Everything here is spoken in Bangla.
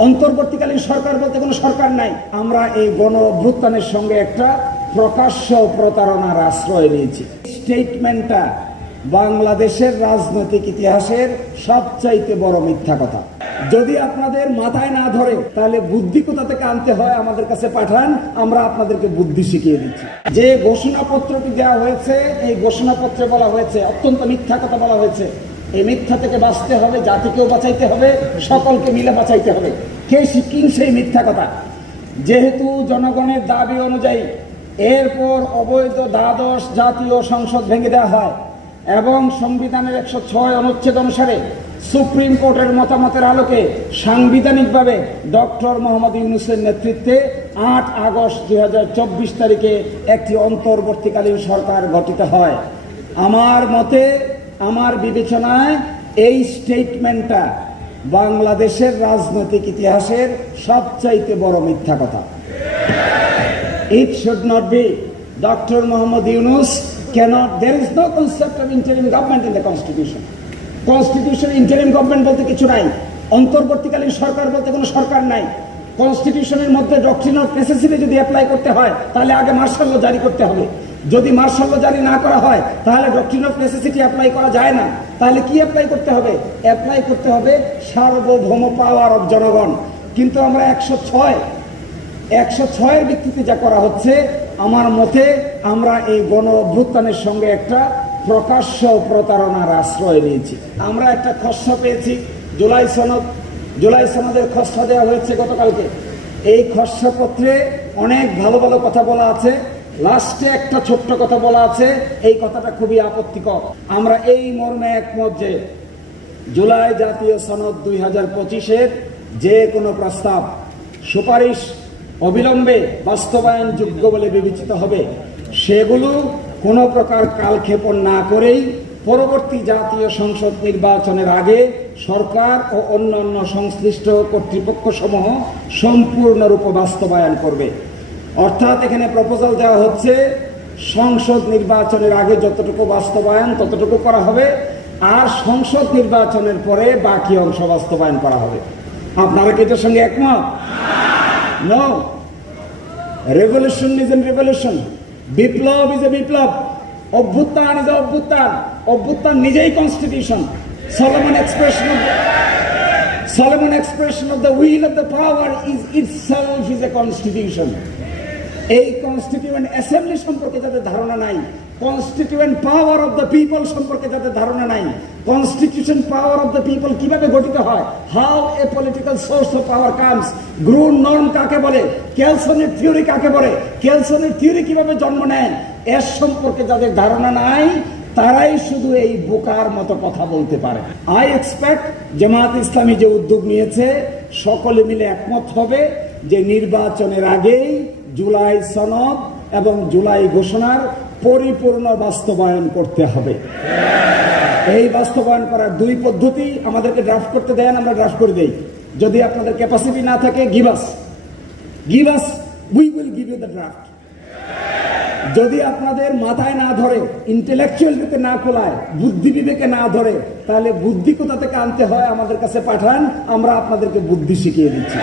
অন্তর্বর্তীকালীন সরকার বলতে কোনো সরকার নাই। আমরা এই গণ অভ্যুত্থানের সঙ্গে একটা প্রকাশ্য প্রতারণার আশ্রয় নিয়েছি। স্টেটমেন্টটা বাংলাদেশের রাজনৈতিক ইতিহাসের সবচাইতে বড় মিথ্যা কথা। যদি আপনাদের মাথায় না ধরে তাহলে বুদ্ধি কোথা থেকে আনতে হয় আমাদের কাছে পাঠান, আমরা আপনাদেরকে বুদ্ধি শিখিয়ে দিচ্ছি। যে ঘোষণাপত্রটি দেওয়া হয়েছে, এই ঘোষণাপত্রে বলা হয়েছে অত্যন্ত মিথ্যা কথা বলা হয়েছে। এই মিথ্যা থেকে বাঁচতে হবে, জাতিকেও বাঁচাইতে হবে, সকলকে মিলে বাঁচাইতে হবে। কে শিখিন সেই মিথ্যা কথা? যেহেতু জনগণের দাবি অনুযায়ী এরপর অবৈধ দ্বাদশ জাতীয় সংসদ ভেঙে দেওয়া হয় এবং সংবিধানের 106 অনুচ্ছেদ অনুসারে সুপ্রিম কোর্টের মতামতের আলোকে সাংবিধানিকভাবে ডক্টর মোহাম্মদ ইউনূসের নেতৃত্বে 8 আগস্ট 2024 তারিখে একটি অন্তর্বর্তীকালীন সরকার গঠিত হয়। আমার মতে, আমার বিবেচনায় এই স্টেটমেন্টটা বাংলাদেশের রাজনৈতিক ইতিহাসের সবচাইতে বড় মিথ্যা কথা। It should not be. Dr. Mohammad Yunus cannot. There is no concept of interim government in the constitution. Constitution interim government বলতে কিছু নাই। অন্তর্বর্তীকালীন সরকার বলতে কোনো সরকার নাই। কনস্টিটিউশনের মধ্যে ডক্ট্রিন অফ নেসেসিটি যদি অ্যাপ্লাই করতে হয় তাহলে আগে মার্শাল ল জারি করতে হবে। যদি মার্শাল ল জারি না করা হয় তাহলে ডক্ট্রিন অফ নেসেসিটি অ্যাপ্লাই করা যায় না। তাহলে কি অ্যাপ্লাই করতে হবে? অ্যাপ্লাই করতে হবে সার্বভৌম পাওয়ার অফ জনগণ। কিন্তু আমরা 106 ভিত্তিতে যা করা হচ্ছে, আমার মতে আমরা এই গণ অভ্যুত্থানের সঙ্গে একটা প্রকাশ্য প্রতারণার আশ্রয় নিয়েছি। আমরা একটা খসড়া পেয়েছি, জুলাই সনদের খসড়া দেওয়া হয়েছে গতকালকে। এই খসড়াপত্রে অনেক ভালো ভালো কথা বলা আছে, লাস্টে একটা ছোট্ট কথা বলা আছে, এই কথাটা খুবই আপত্তিকর। আমরা এই মর্মে একমত যে জুলাই জাতীয় সনদ 2025-এর যে কোনো প্রস্তাব, সুপারিশ অবিলম্বে বাস্তবায়নযোগ্য বলে বিবেচিত হবে। সেগুলো কোনো প্রকার কালক্ষেপণ না করেই পরবর্তী জাতীয় সংসদ নির্বাচনের আগে সরকার ও অন্যান্য সংশ্লিষ্ট কর্তৃপক্ষ সমূহ সম্পূর্ণরূপে বাস্তবায়ন করবে। অর্থাৎ এখানে প্রপোজাল দেওয়া হচ্ছে সংসদ নির্বাচনের আগে যতটুকু বাস্তবায়ন ততটুকু করা হবে, আর সংসদ নির্বাচনের পরে বাকি অংশ বাস্তবায়ন করা হবে। আপনারা কি এটার সঙ্গে একমত? No. Revolution is a revolution. Biplab is a বিপ্লব. অভ্যুত্থান is a অভ্যুত্থান. অভ্যুত্থান নিজেই constitution. Solomon expression of the will of the power is itself is a constitution. এই কনস্টিটিউয়েন্ট অ্যাসেম্বলি সম্পর্কে যাদের ধারণা নাই, constituent power of the people সম্পর্কে যাদের ধারণা নাই, constitution power of the people কিভাবে গঠিত হয়, how a political source of power comes, groan norm কাকে বলে, কেলসনের থিওরি কাকে বলে, কেলসনের থিওরি কিভাবে জন্ম নেয়, এর সম্পর্কে যাদের ধারণা নাই তারাই শুধু এই বোকার মতো কথা বলতে পারে। আই এক্সপেক্ট জামায়াত ইসলামী যে উদ্যোগ নিয়েছে সকলে মিলে একমত হবে যে নির্বাচনের আগেই জুলাই সনদ এবং জুলাই ঘোষণার পরিপূর্ণ বাস্তবায়ন করতে হবে। এই বাস্তবায়ন করার দুই পদ্ধতি, আমাদেরকে ড্রাফট করতে দেন, আমরা ড্রাফট করে দেই। যদি আপনাদের ক্যাপাসিটি না থাকে give us, we will give you the draft. যদি আপনাদের মাথায় না ধরে, ইন্টেলেকচুয়ালিতে না খোলায়, বুদ্ধি বিবেকে না ধরে, তাহলে বুদ্ধি কোথা থেকে আনতে হয় আমাদের কাছে পাঠান, আমরা আপনাদেরকে বুদ্ধি শিখিয়ে দিচ্ছি।